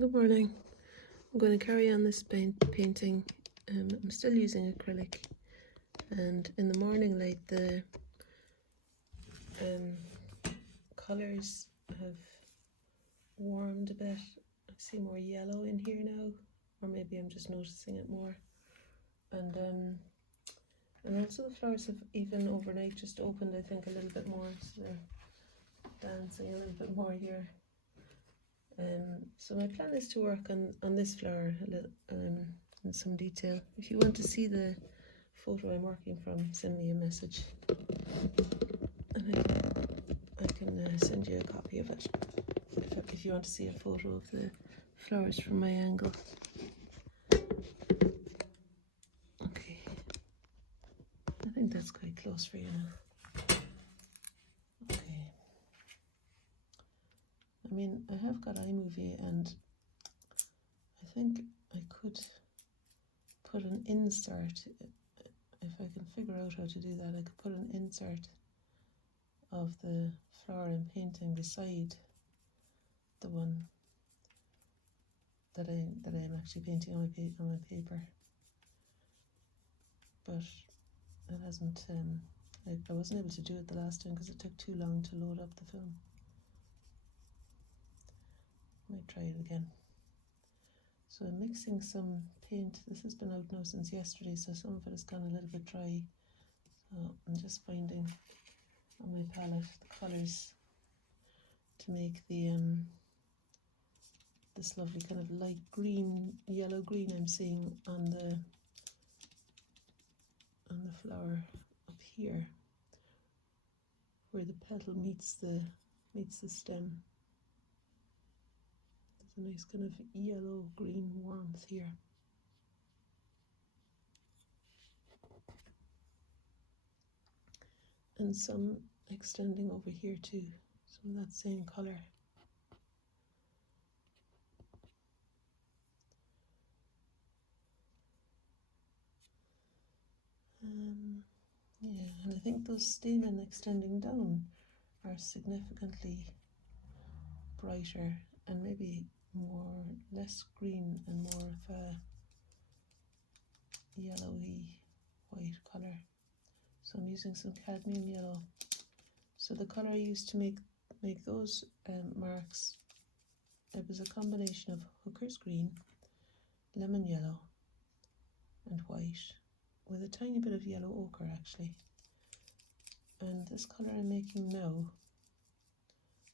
Good morning. I'm going to carry on this painting. I'm still using acrylic, and in the morning light the colours have warmed a bit. I see more yellow in here now, or maybe I'm just noticing it more. And also the flowers have even overnight just opened, I think, a little bit more, so they're dancing a little bit more here. So my plan is to work on this flower a little, in some detail. If you want to see the photo I'm working from, send me a message, and I can send you a copy of it if you want to see a photo of the flowers from my angle. Okay, I think that's quite close for you now. Okay, I mean, I have got iMovie, and I think I could put an insert. If I can figure out how to do that, I could put an insert of the flower I'm painting beside the one that I'm actually painting on my paper. But it hasn't. I wasn't able to do it the last time because it took too long to load up the film. Might try it again. So I'm mixing some paint. This has been out now since yesterday, so some of it has gone a little bit dry. So I'm just finding on my palette the colours to make this lovely kind of light green, yellow green I'm seeing on the flower up here, where the petal meets the stem. There's a nice kind of yellow green warmth here. And some extending over here too, some of that same colour. Yeah, and I think those stamen extending down are significantly brighter and maybe less green and more of a yellowy white colour. So I'm using some cadmium yellow. So the colour I used to make those marks, it was a combination of hooker's green, lemon yellow and white, with a tiny bit of yellow ochre actually. And this colour I'm making now,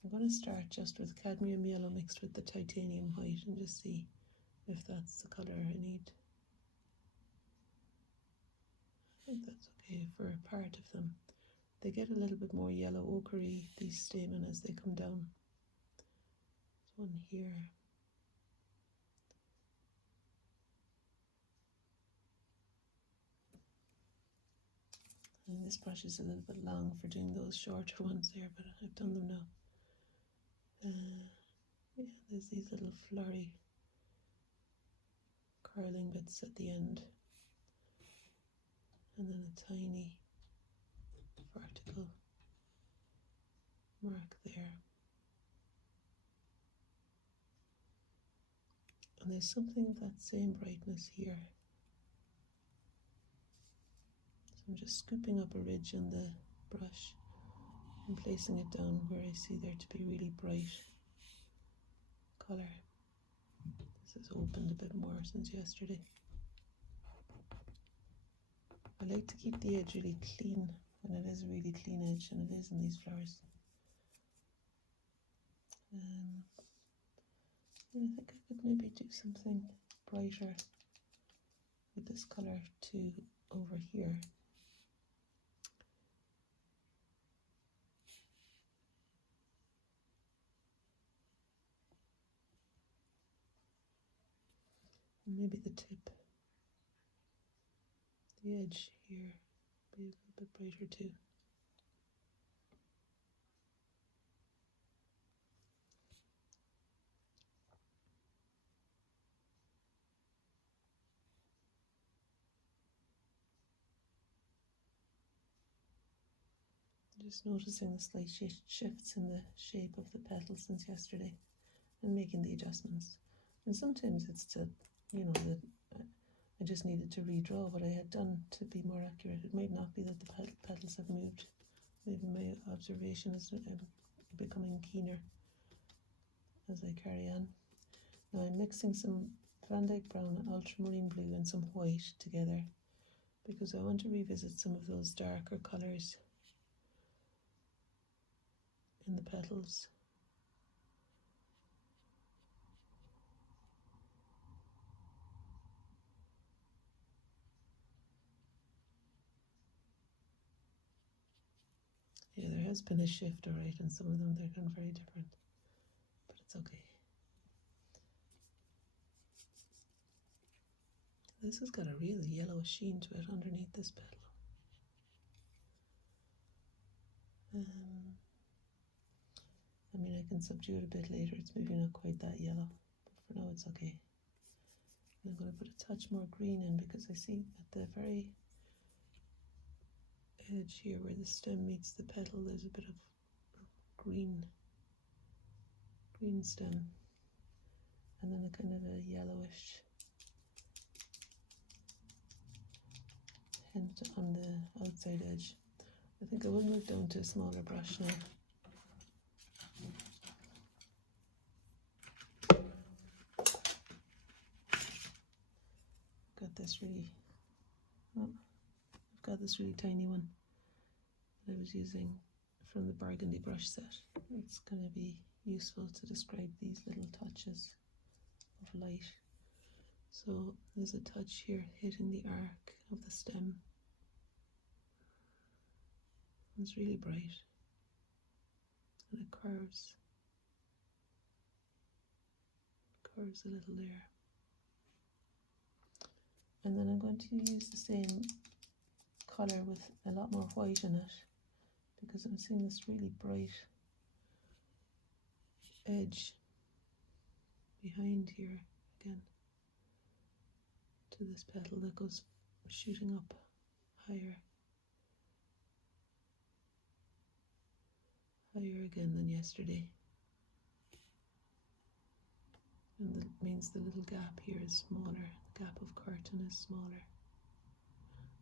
I'm going to start just with cadmium yellow mixed with the titanium white and just see if that's the colour I need. I think that's okay for part of them. They get a little bit more yellow ochre-y, these stamen, as they come down. There's one here. And this brush is a little bit long for doing those shorter ones here, but I've done them now. Yeah, there's these little flurry curling bits at the end, and then a tiny vertical mark there. And there's something of that same brightness here. So I'm just scooping up a ridge on the brush and placing it down where I see there to be really bright colour. This has opened a bit more since yesterday. I like to keep the edge really clean when it is a really clean edge, and it is in these flowers. I think I could maybe do something brighter with this colour too over here. And maybe the tip, the edge here, be a little bit brighter too. Just noticing the slight shifts in the shape of the petals since yesterday and making the adjustments. And sometimes it's to, you know, that I just needed to redraw what I had done to be more accurate. It might not be that the petals have moved. Maybe my observation is becoming keener as I carry on. Now I'm mixing some Van Dyke Brown, Ultramarine Blue and some white together because I want to revisit some of those darker colours in the petals. Yeah, there has been a shift, alright, and some of them they're gone very different, but it's okay. This has got a really yellow sheen to it underneath this petal. I mean, I can subdue it a bit later. It's maybe not quite that yellow, but for now it's okay. And I'm going to put a touch more green in because I see at the very edge here where the stem meets the petal, there's a bit of green stem, and then a kind of a yellowish hint on the outside edge. I think I will move down to a smaller brush now. I've got this really tiny one that I was using from the Burgundy brush set. It's going to be useful to describe these little touches of light. So there's a touch here hitting the arc of the stem. It's really bright and it curves a little there. And then I'm going to use the same colour with a lot more white in it because I'm seeing this really bright edge behind here again to this petal that goes shooting up higher again than yesterday. And that means the little gap here is smaller, the gap of curtain is smaller.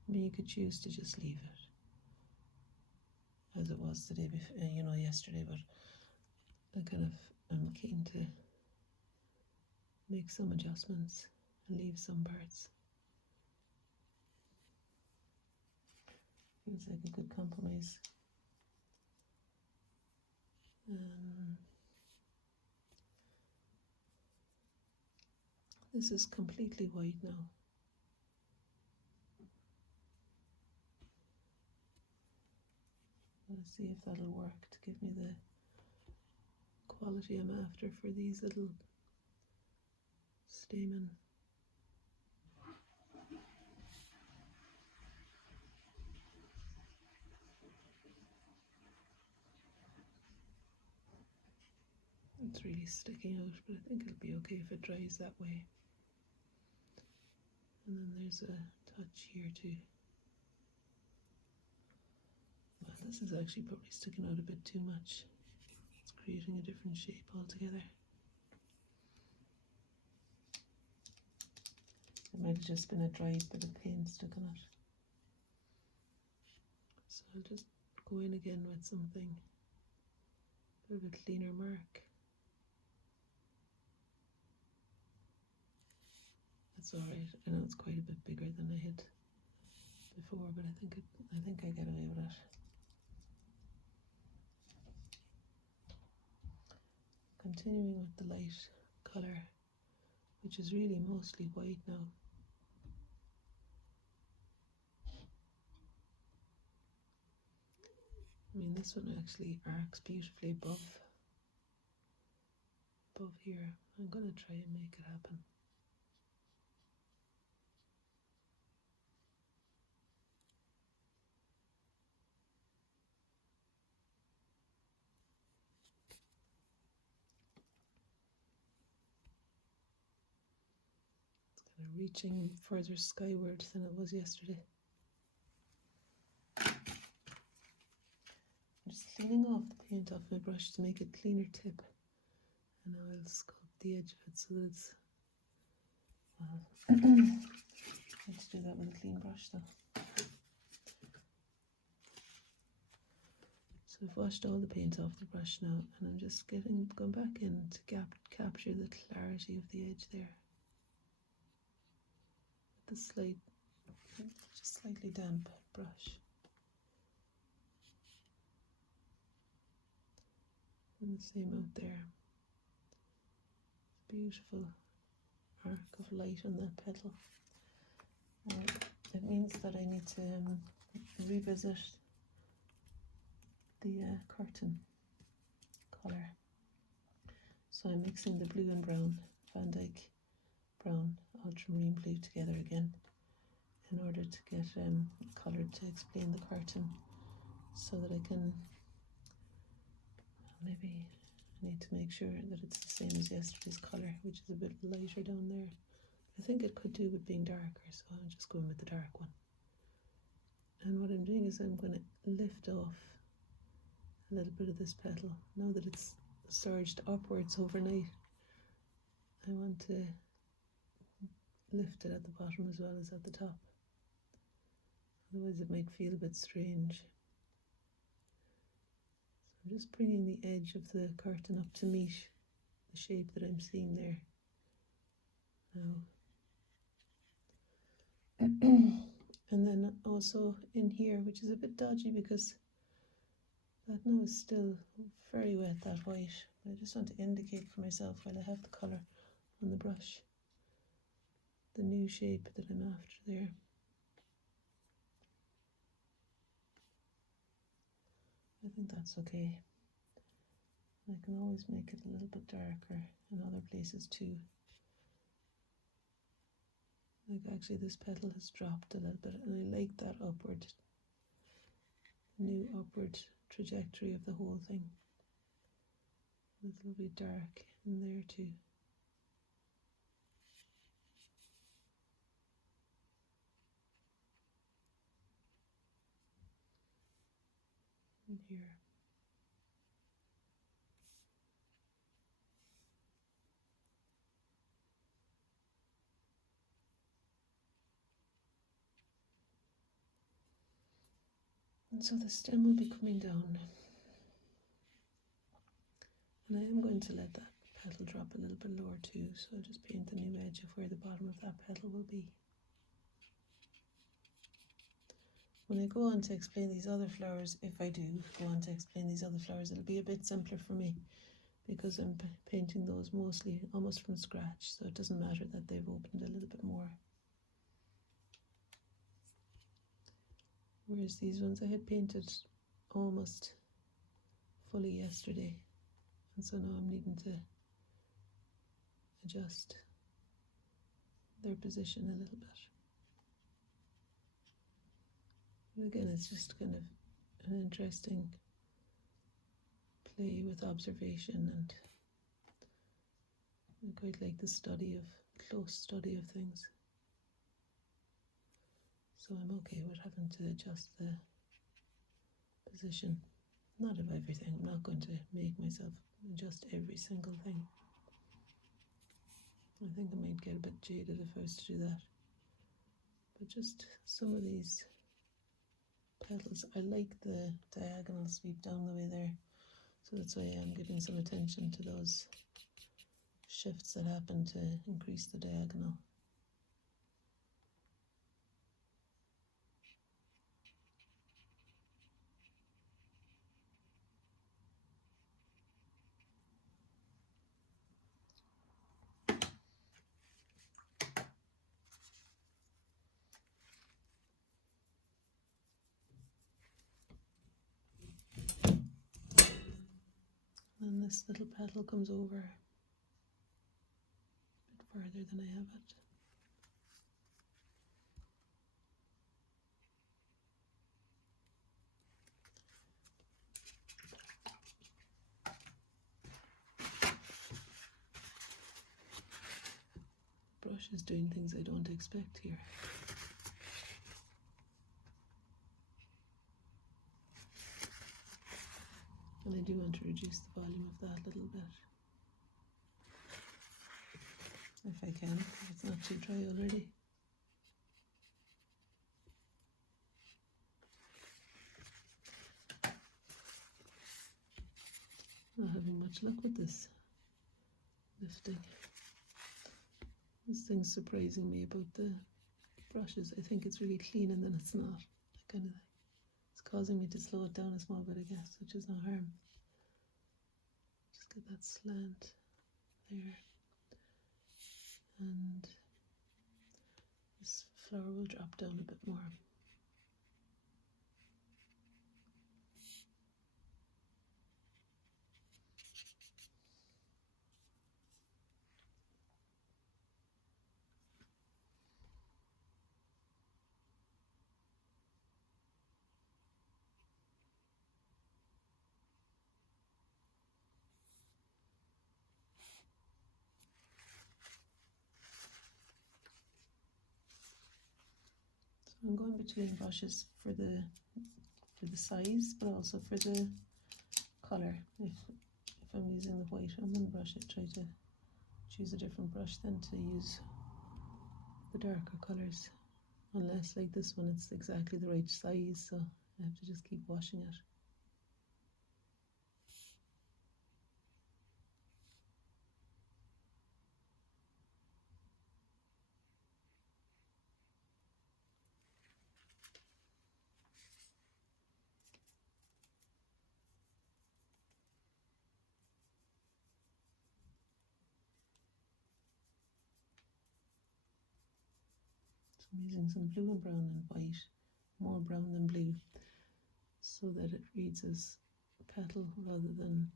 I mean, you could choose to just leave it as it was the day before, you know, yesterday, but I'm keen to make some adjustments and leave some parts. Feels like a good compromise. This is completely white now. Let's see if that'll work to give me the quality I'm after for these little stamen. It's really sticking out, but I think it'll be okay if it dries that way. And then there's a touch here too. Well, this is actually probably sticking out a bit too much. It's creating a different shape altogether. It might have just been a dried bit of paint stuck on it. So I'll just go in again with something, a bit of a cleaner mark. That's alright. I know it's quite a bit bigger than I had before, but I think I get away with it. Continuing with the light colour, which is really mostly white now. I mean, this one actually arcs beautifully above here. I'm going to try and make it happen. It's kind of reaching further skyward than it was yesterday. I'm just cleaning off the paint off my brush to make a cleaner tip. And now I'll sculpt the edge of it so that it's Let's do that with a clean brush though. So I've washed all the paint off the brush now, and I'm just going back in to capture the clarity of the edge there. With the just slightly damp brush. And the same out there. Beautiful arc of light on that petal. It means that I need to revisit the curtain colour. So I'm mixing the blue and brown, Van Dyke brown, ultramarine blue together again in order to get colour to explain the curtain, so that I can, maybe I need to make sure that it's the same as yesterday's colour, which is a bit lighter down there. I think it could do with being darker, so I'm just going with the dark one. And what I'm doing is I'm going to lift off a little bit of this petal. Now that it's surged upwards overnight, I want to lift it at the bottom as well as at the top. Otherwise it might feel a bit strange. So I'm just bringing the edge of the curtain up to meet the shape that I'm seeing there now. And then also in here, which is a bit dodgy because that now is still very wet, that white. But I just want to indicate for myself while I have the colour on the brush, the new shape that I'm after there. I think that's okay. I can always make it a little bit darker in other places too. Like actually this petal has dropped a little bit, and I like that new upward trajectory of the whole thing. A little bit dark in there too. And here. And so the stem will be coming down. And I am going to let that petal drop a little bit lower too, so I'll just paint the new edge of where the bottom of that petal will be. When I go on to explain these other flowers, if I do go on to explain these other flowers, it'll be a bit simpler for me because I'm painting those mostly almost from scratch, so it doesn't matter that they've opened a little bit more. Whereas these ones I had painted almost fully yesterday, and so now I'm needing to adjust their position a little bit. And again, it's just kind of an interesting play with observation, and I quite like the close study of things. So I'm okay with having to adjust the position. Not of everything. I'm not going to make myself adjust every single thing. I think I might get a bit jaded if I was to do that. But just some of these petals, I like the diagonal sweep down the way there. So that's why I'm giving some attention to those shifts that happen to increase the diagonal. And this little petal comes over a bit further than I have it. The brush is doing things I don't expect here. And I do want to reduce the volume of that a little bit. If I can, if it's not too dry already. Not having much luck with this lifting. This thing's surprising me about the brushes. I think it's really clean and then it's not. That kind of thing. It's causing me to slow it down a small bit, I guess, which is no harm. Just get that slant there. And this flower will drop down a bit more. I'm going between brushes for the size, but also for the colour. If I'm using the white on one brush, I try to choose a different brush than to use the darker colours. Unless, like this one, it's exactly the right size, so I have to just keep washing it. I'm using some blue and brown and white, more brown than blue, so that it reads as petal rather than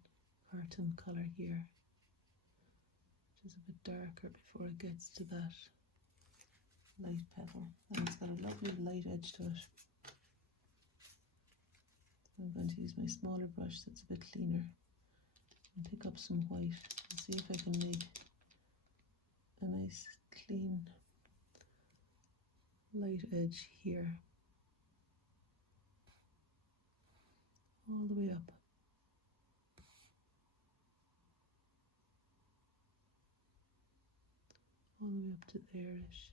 heart and colour here, which is a bit darker before it gets to that light petal. And it's got a lovely light edge to it. I'm going to use my smaller brush that's a bit cleaner and pick up some white and see if I can make a nice clean light edge here, all the way up. All the way up to there-ish.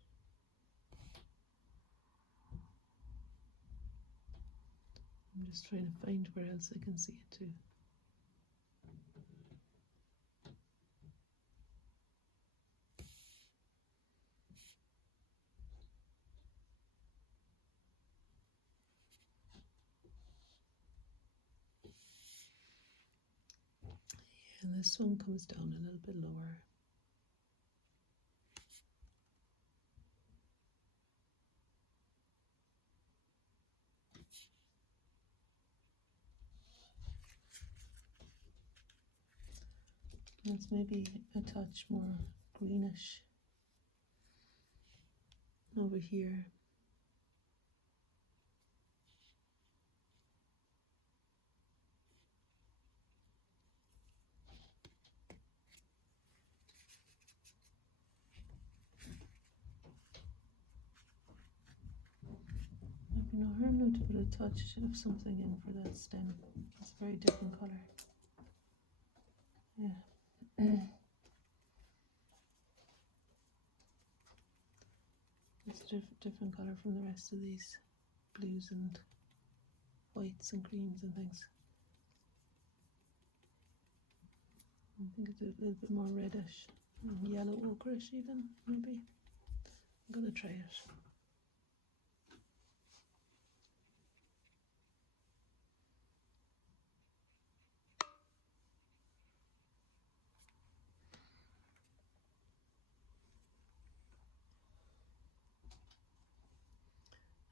I'm just trying to find where else I can see it too. And this one comes down a little bit lower. It's maybe a touch more greenish over here. No harm now to put a touch of something in for that stem. It's a very different colour. Yeah. It's a different colour from the rest of these blues and whites and creams and things. I think it's a little bit more reddish and yellow ochreish even, maybe. I'm going to try it.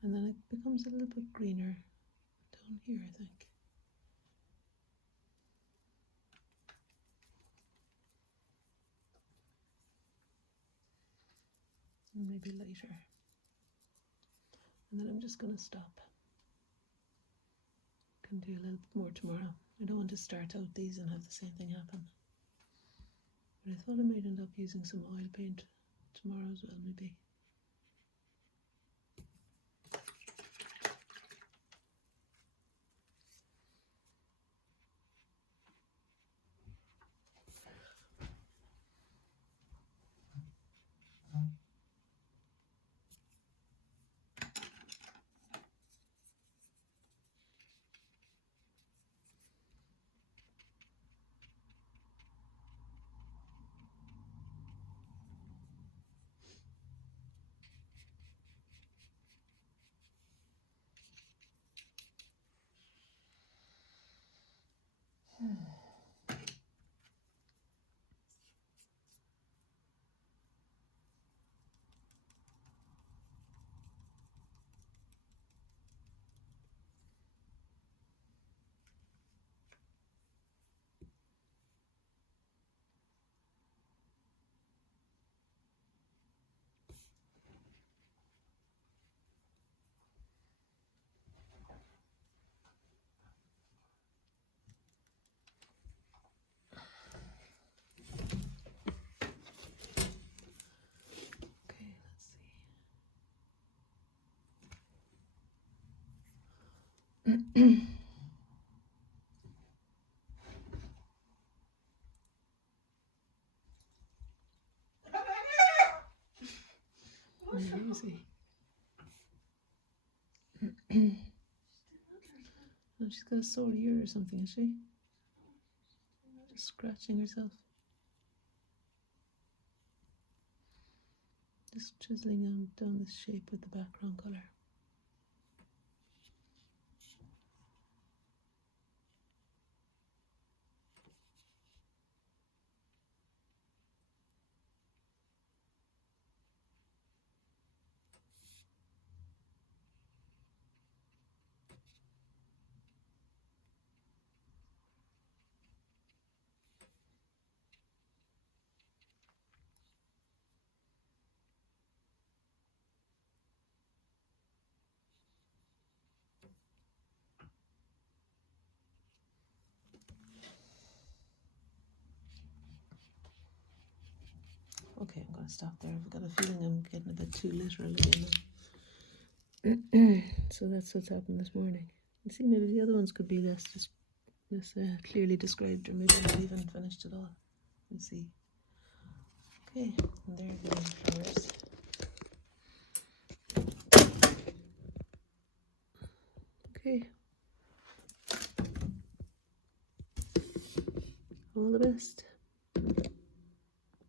And then it becomes a little bit greener down here, I think. And maybe lighter. And then I'm just going to stop. Can do a little bit more tomorrow. I don't want to start out these and have the same thing happen. But I thought I might end up using some oil paint tomorrow as well, maybe. Easy. Oh, she's got a sore ear or something, is she? Just scratching herself. Just chiseling down this shape with the background colour. Okay, I'm going to stop there. I've got a feeling I'm getting a bit too literal again now. So that's what's happened this morning. You see, maybe the other ones could be less clearly described, or maybe not even finished at all. Let's see. Okay, and there are the flowers. Okay. All the best.